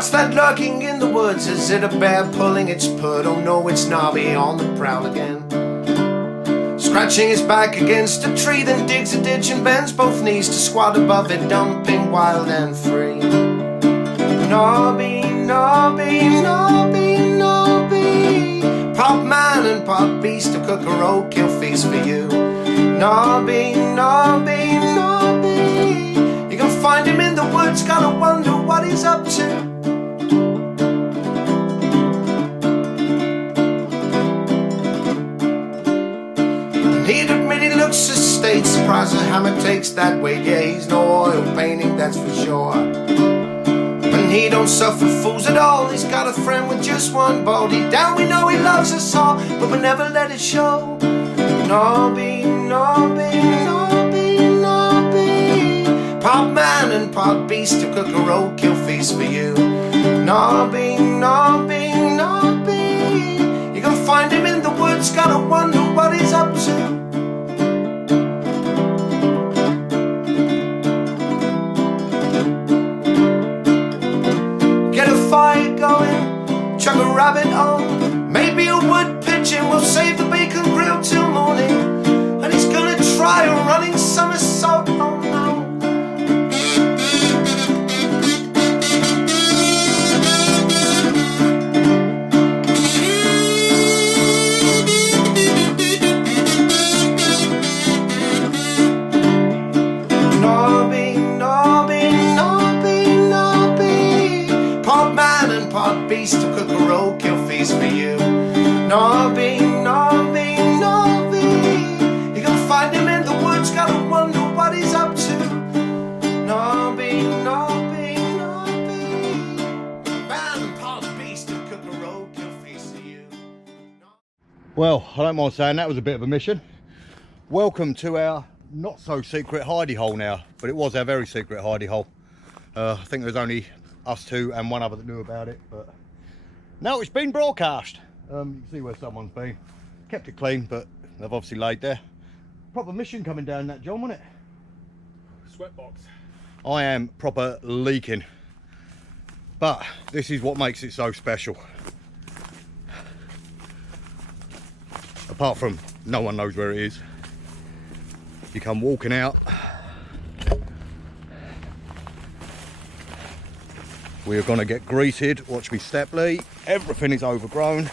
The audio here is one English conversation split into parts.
What's that lurking in the woods? Is it a bear pulling its pud? Oh no, it's Nobby on the prowl again. Scratching his back against a tree, then digs a ditch and bends both knees to squat above it, dumping wild and free. Nobby, Nobby, Nobby, Nobby, pot man and pot beast, to cook a roadkill feast for you. Nobby, Nobby, Nobby, you can find him in the woods, gotta wonder what he's up to. He'd admit he looks a state, surprised the hammer takes that weight. Yeah, he's no oil painting, that's for sure. And he don't suffer fools at all, he's got a friend with just one ball. Deep down we know he loves us all, but we never let it show. Nobby, Nobby, Nobby, Nobby, pot man and pot beast, to cook a roadkill feast for you. Nobby, Nobby, Nobby, you can find him in the woods, gotta wonder what he's up to. Get a fire going, chuck a rabbit on, maybe a wood pigeon will save the bacon grill till morning. And he's gonna try a running somersault, oh no. Nobby, Nobby, Nobby, Nobby, pot man and pot beast, to cook a roadkill feast for you. Nobby, Nobby, Nobby, you can find him in the woods, gotta wonder what he's up to. Nobby, Nobby, Nobby, man and pot beast, to cook a roadkill feast for you. Well, I don't mind saying that was a bit of a mission. Welcome to our not so secret hidey hole now, but it was our very secret hidey hole. I think there was only us two and one other that knew about it, but now it's been broadcast. You can see where someone's been. Kept it clean, but they've obviously laid there. Proper mission coming down that, John, wasn't it? Sweatbox. I am proper leaking, but this is what makes it so special. Apart from no one knows where it is. You come walking out. We are gonna get greeted. Watch me step, Lee. Everything is overgrown.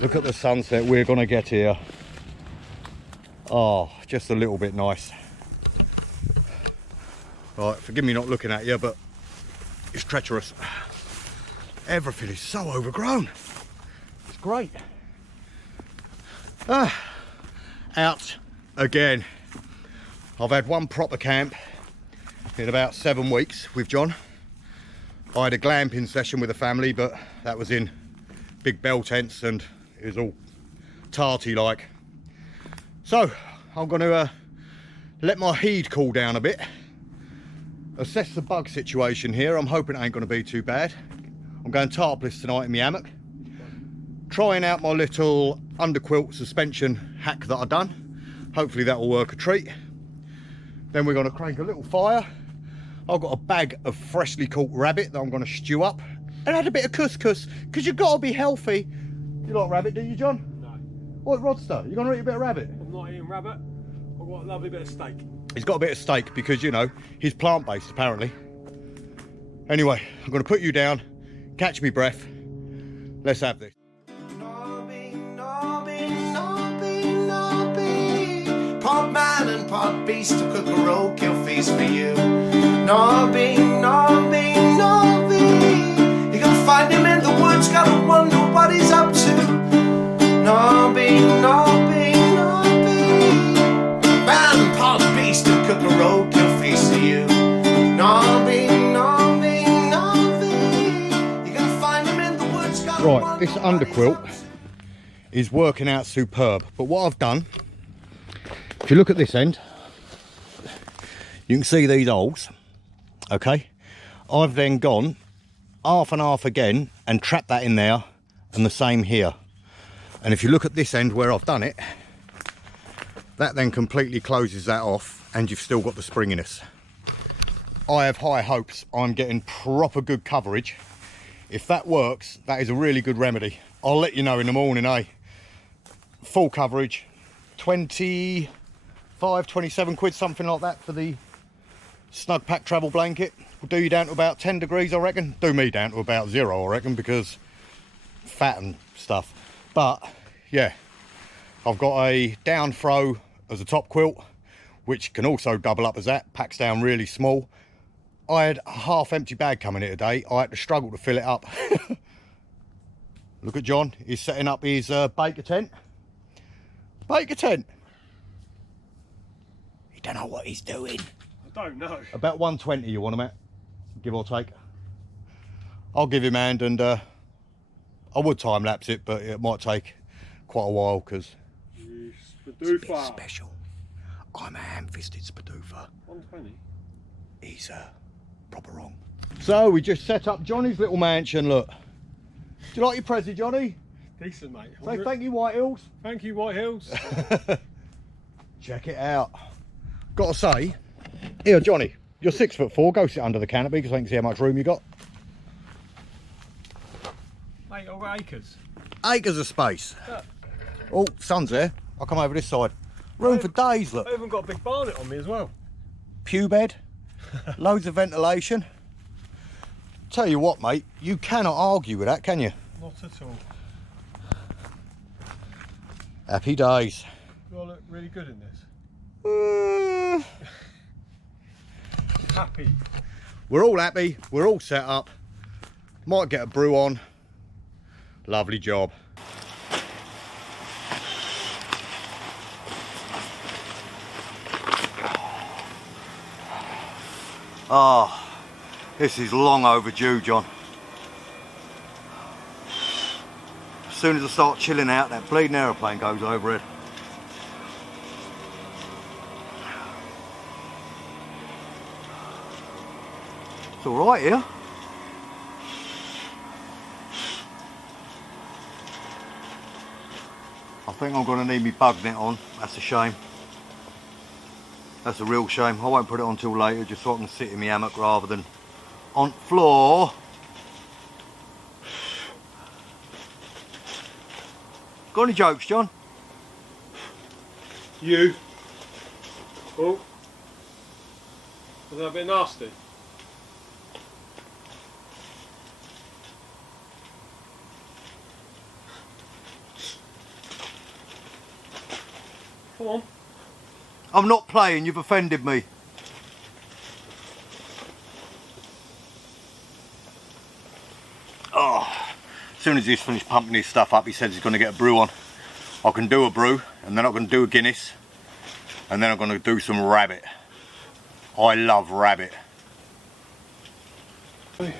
Look at the sunset we're gonna get here. Oh, just a little bit nice. Right, forgive me not looking at you, but it's treacherous. Everything is so overgrown. It's great. Out again. I've had one proper camp in about 7 weeks with John. I had a glamping session with a family, but that was in big bell tents and it was all tarty like. So I'm going to let my heat cool down a bit, assess the bug situation here. I'm hoping it ain't going to be too bad. I'm going tarpless tonight in my hammock, trying out my little underquilt suspension hack that I've done. Hopefully that will work a treat. Then we're going to crank a little fire. I've got a bag of freshly caught rabbit that I'm going to stew up and add a bit of couscous, because you've got to be healthy. You like rabbit, do you, John? No. What, Rodster? You going to eat a bit of rabbit? I'm not eating rabbit. I've got a lovely bit of steak. He's got a bit of steak because, you know, he's plant-based apparently. Anyway, I'm going to put you down, catch me breath. Let's have this. Nobby, Nobby, Nobby, Nobby, pot man and pot beast, to cook a roadkill feast for you. Nobby, Nobby, Nobby, you can find him in the woods, gotta wonder what he's up to. Nobby, Nobby, Nobby, man and pot beast, to cook a roadkill feast for you. Nobby, Nobby, Nobby, you can find him in the woods, gotta Right, wonder this what he's underquilt up to. is working out superb, but what I've done, if you look at this end, you can see these holes, okay? I've then gone half and half again and trapped that in there, and the same here. And if you look at this end where I've done it, that then completely closes that off and you've still got the springiness. I have high hopes I'm getting proper good coverage. If that works, that is a really good remedy. I'll let you know in the morning, eh? Full coverage, 25, 27 quid, something like that for the snug pack travel blanket. Will do you down to about 10 degrees, I reckon. Do me down to about 0, I reckon, because fat and stuff. But yeah, I've got a down throw as a top quilt, which can also double up as that, packs down really small. I had a half empty bag coming here today. I had to struggle to fill it up. Look at John, he's setting up his baker tent. Baker tent. He don't know what he's doing. I don't know. About 120 you want him at, give or take. I'll give him a hand, and I would time lapse it, but it might take quite a while because it's a bit special. I'm a ham-fisted Spadoofer. 120. He's proper wrong. So we just set up Johnny's little mansion. Look, do you like your Prezi, Johnny? Decent, mate. Say thank you, White Hills. Thank you, White Hills. Check it out. Gotta say, here, Johnny, you're 6'4". Go sit under the canopy because I can see how much room you got. Mate, I've got acres. Acres of space. Look. Oh, sun's there. I'll come over this side. Room for days, look. I even got a big barnet on me as well. Pew bed, loads of ventilation. Tell you what, mate, you cannot argue with that, can you? Not at all. Happy days. You all look really good in this. Happy. We're all happy, we're all set up. Might get a brew on. Lovely job. Ah, this is long overdue, John. As soon as I start chilling out, that bleeding aeroplane goes overhead. It's all right here. I think I'm going to need my bug net on. That's a shame. That's a real shame. I won't put it on till later, just so I can sit in my hammock rather than on floor. Got any jokes, John? You. Oh. Was that a bit nasty? Come on. I'm not playing, you've offended me. Oh, as soon as he's finished pumping his stuff up, he says he's going to get a brew on. I can do a brew, and then I'm going to do a Guinness, and then I'm going to do some rabbit. I love rabbit. A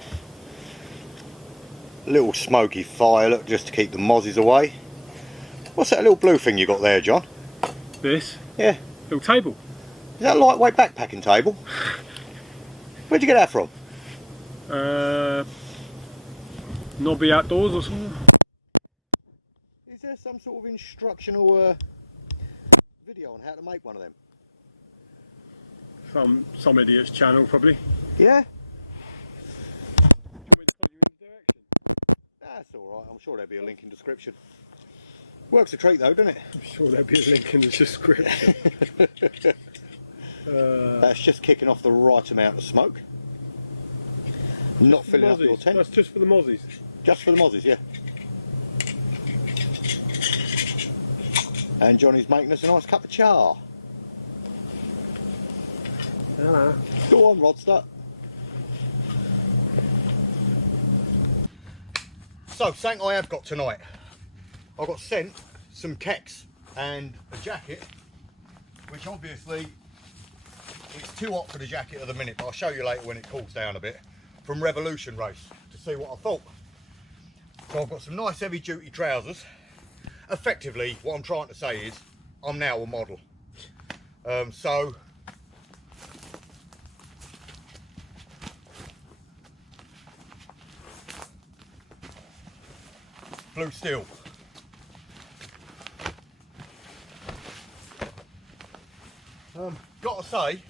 little smoky fire, look, just to keep the mozzies away. What's that little blue thing you got there, John? This? Yeah. Little table. Is that a lightweight backpacking table? Where'd you get that from? Nobby Outdoors or something. Is there some sort of instructional video on how to make one of them? Some idiot's channel probably. Yeah? Do you want me to point you in the direction? That's alright, I'm sure there'll be a link in description. Works a treat though, doesn't it? I'm sure there'll be a link in the description. That's just kicking off the right amount of smoke. Not filling up your tent. That's just for the mozzies. Just for the mozzies, yeah. And Johnny's making us a nice cup of char. Go on, Rodster. So, something I have got tonight. I got sent some keks and a jacket, which obviously it's too hot for the jacket at the minute, but I'll show you later when it cools down a bit, from Revolution Race, to see what I thought. So I've got some nice heavy duty trousers. Effectively, what I'm trying to say is, I'm now a model. So, blue steel. Gotta say,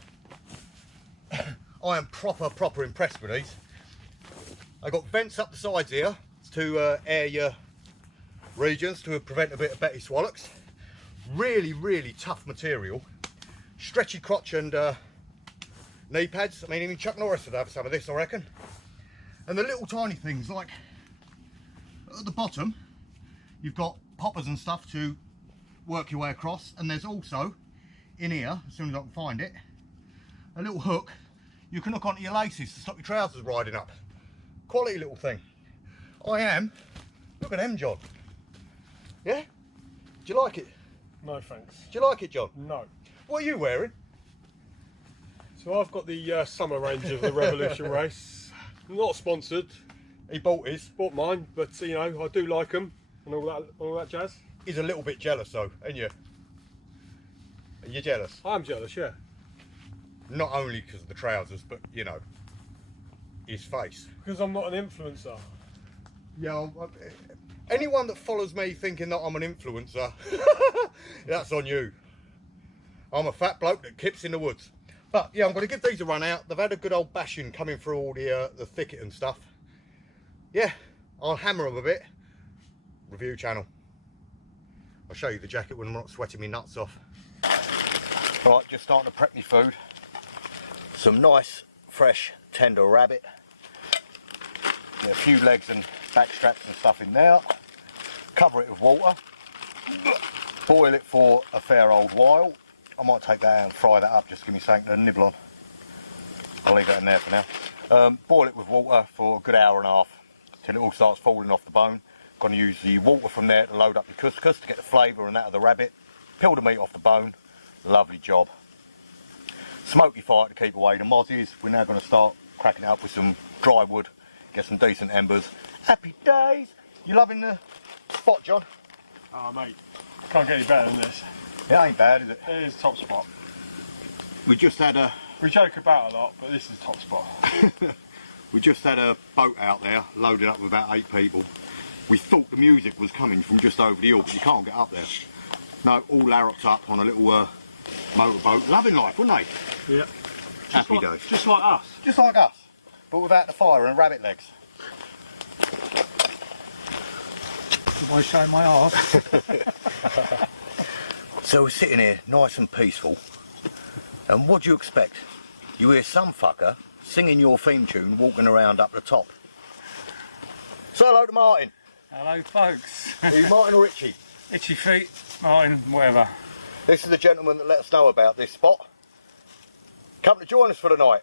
I am proper impressed with these. I got vents up the sides here to air your regions to prevent a bit of Betty Swallocks. Really tough material. Stretchy crotch and knee pads. I mean, even Chuck Norris would have some of this, I reckon. And the little tiny things, like at the bottom, you've got poppers and stuff to work your way across, and there's also in here, as soon as I can find it, a little hook you can hook onto your laces to stop your trousers riding up. Quality little thing. Look at them, John. Yeah? Do you like it? No thanks. Do you like it, John? No. What are you wearing? So I've got the summer range of the Revolution race. Not sponsored. He bought his. Bought mine, but you know, I do like them and all that jazz. He's a little bit jealous though, ain't you? Are you jealous? I'm jealous, yeah. Not only because of the trousers, but you know, his face. Because I'm not an influencer. Yeah, anyone that follows me thinking that I'm an influencer, that's on you. I'm a fat bloke that kips in the woods. But yeah, I'm going to give these a run out. They've had a good old bashing coming through all the thicket and stuff. Yeah, I'll hammer them a bit. Review channel. I'll show you the jacket when I'm not sweating me nuts off. Right, just starting to prep me food. Some nice, fresh, tender rabbit. Get a few legs and back straps and stuff in there. Cover it with water. Boil it for a fair old while. I might take that out and fry that up, just give me something to nibble on. I'll leave that in there for now. Boil it with water for a good hour and a half till it all starts falling off the bone. Going to use the water from there to load up your couscous to get the flavour and that of the rabbit. Peel the meat off the bone. Lovely job. Smoky fire to keep away the mozzies. We're now going to start cracking it up with some dry wood. Get some decent embers. Happy days! You loving the spot, John? Oh mate, can't get any better than this. It ain't bad, is it? It is top spot. We just had a... We joke about a lot, but this is top spot. We just had a boat out there, loaded up with about 8 people. We thought the music was coming from just over the hill, but you can't get up there. No, all larrocked up on a little motorboat. Loving life, wouldn't they? Yeah. Happy days. Just like us. Just like us, but without the fire and rabbit legs. Am I showing my arse? So we're sitting here nice and peaceful, and what do you expect? You hear some fucker singing your theme tune walking around up the top. Say hello to Martin. Hello folks. Are you Martin or Richie? Itchy feet, Martin, whatever. This is the gentleman that let us know about this spot. Come to join us for the night.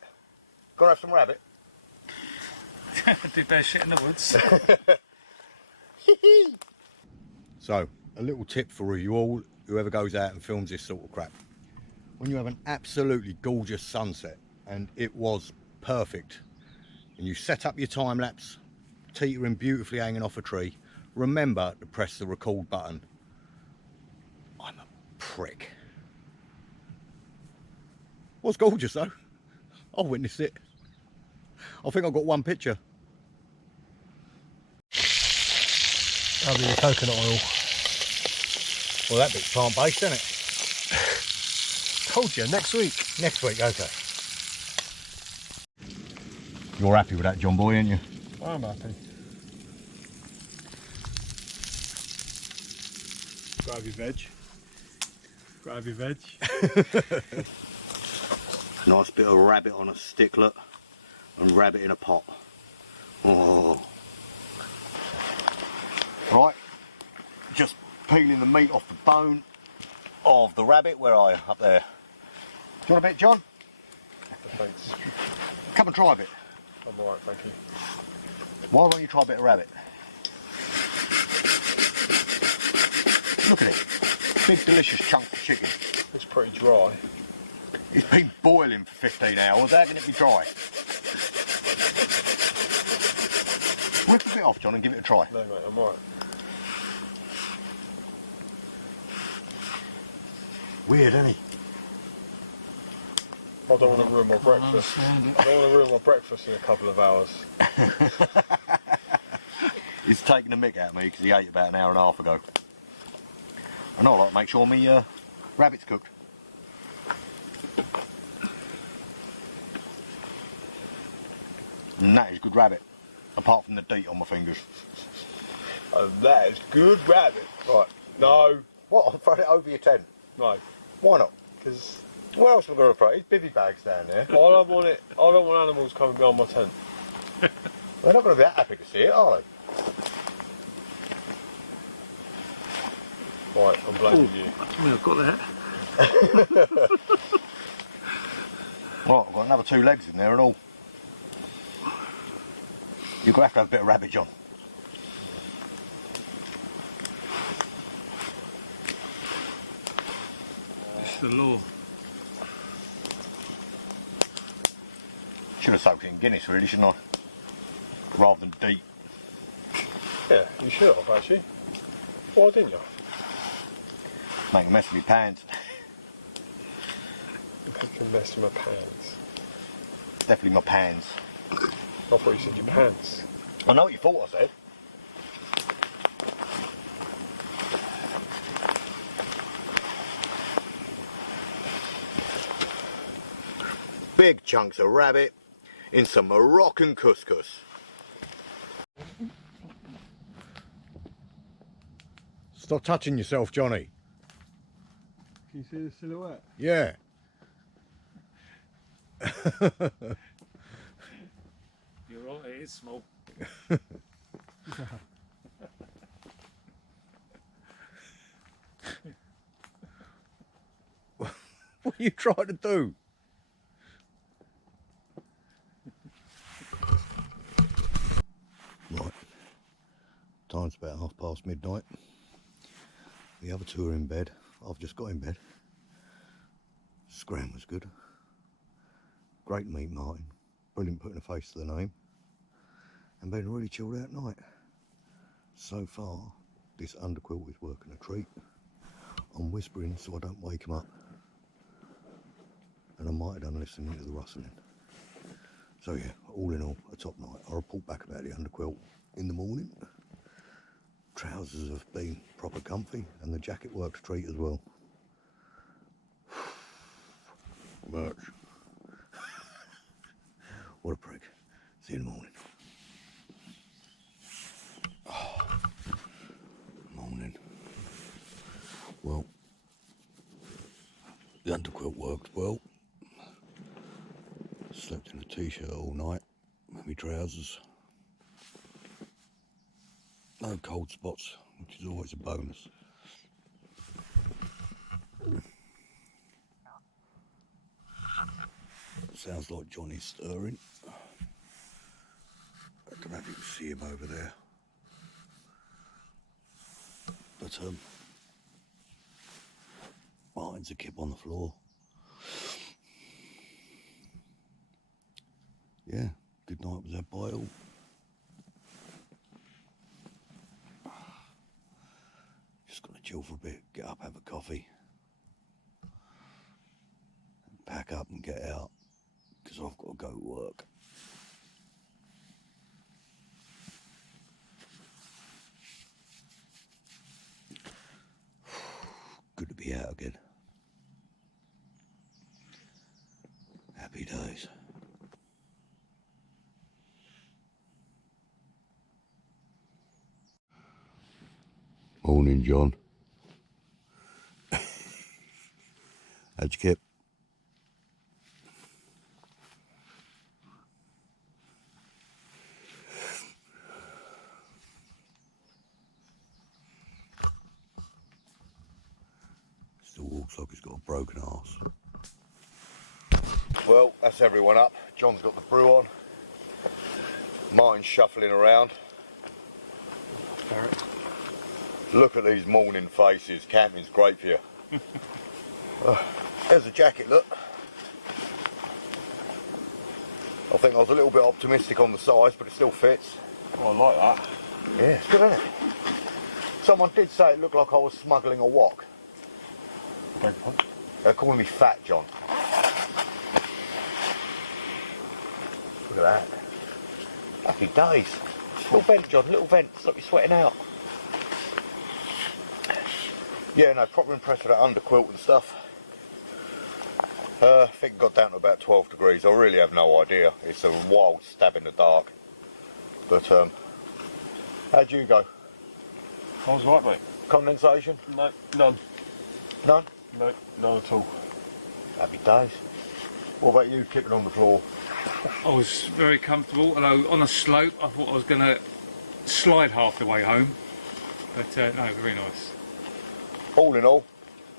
Gonna have some rabbit? Did bear shit in the woods. So, a little tip for you all, whoever goes out and films this sort of crap. When you have an absolutely gorgeous sunset, and it was perfect, and you set up your time lapse, teetering beautifully hanging off a tree, remember to press the record button. I'm a prick. Was gorgeous though. I'll witness it. I think I've got one picture. That'll be the coconut oil. Well, that bit's plant-based, isn't it? Told you, next week. Next week, okay. You're happy with that, John boy, aren't you? I'm happy. Grab your veg. Grab your veg. Nice bit of rabbit on a sticklet and rabbit in a pot. Oh. Right, just peeling the meat off the bone of the rabbit. Where are you? Up there. Do you want a bit, John? Thanks. Come and try a bit. I'm alright, thank you. Why don't you try a bit of rabbit? Look at it. Big delicious chunk of chicken. It's pretty dry. It's been boiling for 15 hours. How can it be dry? Rip a bit off, John, and give it a try. No mate, I'm alright. Weird, isn't he? I don't want to ruin my breakfast. I don't want to ruin my breakfast in a couple of hours. He's taking a mick out of me because he ate about an hour and a half ago. And I like to make sure my rabbit's cooked. And that is good rabbit, apart from the DEET on my fingers. And that is good rabbit. Right, no. What? I'll throw it over your tent. No. Why not? Because Where else am I going to throw it? There's bivvy bags down there. I don't want it. I don't want animals coming behind my tent. They're not going to be that happy to see it, are they? Right, I'm blaming you. I mean, I've got that. Right, I've got another 2 legs in there and all. You're going to have a bit of rabbit, John. It's the law. Should have soaked it in Guinness, really, shouldn't I? Rather than DEET. Yeah, you should have actually. Why didn't you? Make a mess of my pants. Make a mess of my pants. Definitely my pants. I thought you said your pants. I know what you thought I said. Big chunks of rabbit in some Moroccan couscous. Stop touching yourself, Johnny. Can you see the silhouette? Yeah. You're right, it is small. What are you trying to do? Right. Time's about midnight. The other 2 are in bed. I've just got in bed. Scram was good. Great meet Martin. Brilliant putting a face to the name. And been a really chilled out night. So far, this underquilt is working a treat. I'm whispering so I don't wake him up. And I might have done listening to the rustling. So yeah, all in all, a top night. I'll report back about the underquilt in the morning. Trousers have been proper comfy and the jacket worked a treat as well. Merch. What a prick. See you in the morning. Oh, morning. Well, the underquilt worked well. Slept in a t-shirt all night, with my trousers. No cold spots, which is always a bonus. Sounds like Johnny's stirring. I don't know if you can see him over there. But Martin's a kip on the floor. Yeah, good night was had by all. Just gonna chill for a bit, get up, have a coffee, and pack up and get out, because I've got to go to work. Good to be out again. Happy days. Morning, John. How'd you keep? Still walks like he's got a broken arse. Well, that's everyone up. John's got the brew on. Martin's shuffling around. Look at these morning faces. Camping's great for you. There's the jacket, look. I think I was a little bit optimistic on the size, but it still fits. Oh, I like that. Yeah, it's good, isn't it? Someone did say it looked like I was smuggling a wok. They're calling me fat, John. Look at that. Happy days. Little vent, John, little vent. Look, you're sweating out. Yeah, no, proper impressed with that underquilt and stuff. I think it got down to about 12 degrees. I really have no idea. It's a wild stab in the dark. But how'd you go? I was right, mate. Condensation? No, none. None? No, none at all. Happy days. What about you, kipping on the floor? I was very comfortable, although on a slope I thought I was going to slide half the way home. But no, very nice. All in all,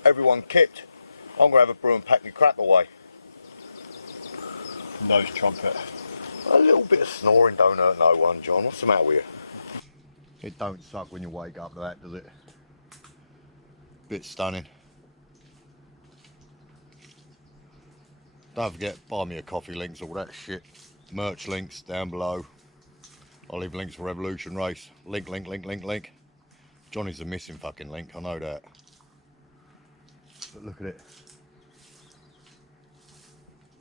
everyone kipped. I'm going to have a brew and pack my crap away. Nose trumpet. A little bit of snoring don't hurt no one, John. What's the matter with you? It don't suck when you wake up to that, does it? Bit stunning. Don't forget, buy me a coffee, links, all that shit. Merch links down below. I'll leave links for Revolution Race. Link, link, link, link, link. Johnny's the missing fucking link, I know that. But look at it.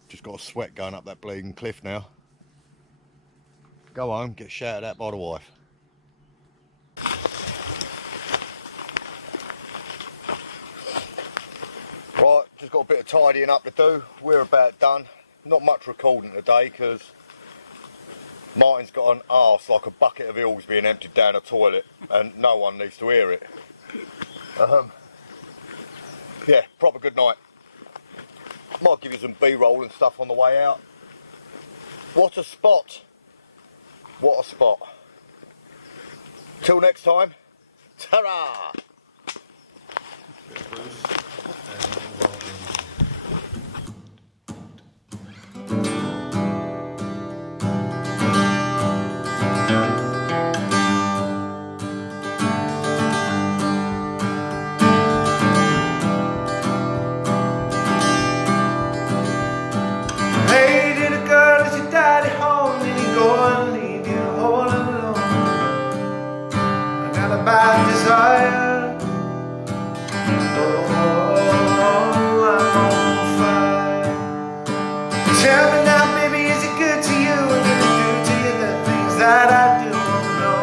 Just got a sweat going up that bleeding cliff now. Go home, get shouted at by the wife. Right, just got a bit of tidying up to do. We're about done. Not much recording today because Martin's got an arse like a bucket of eels being emptied down a toilet and no one needs to hear it. Yeah, proper good night. Might give you some B-roll and stuff on the way out. What a spot. What a spot. Till next time, ta-ra! Hey, little girl, is your daddy home? Did he go and leave you all alone? I got a bad desire. Oh, I'm on fire. Tell me now, baby, is it good to you? And did it do to you the things that I do? No,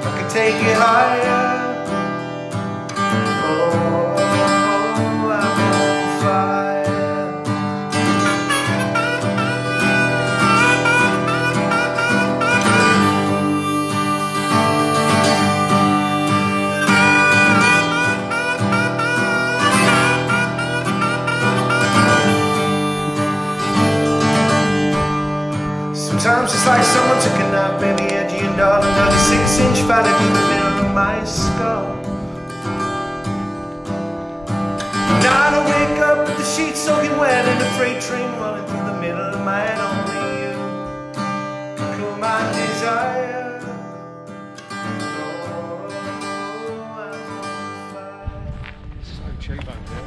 I can take it higher. Oh, I'm on fire. Sometimes it's like someone took a knife, baby, edgy and dull, another 6-inch valley through the middle of my skull. Now I wake up with the sheets soaking wet and a freight train running through the middle of my head. Only you can cool my desire. Oh, I'm on fire. So cheap over there.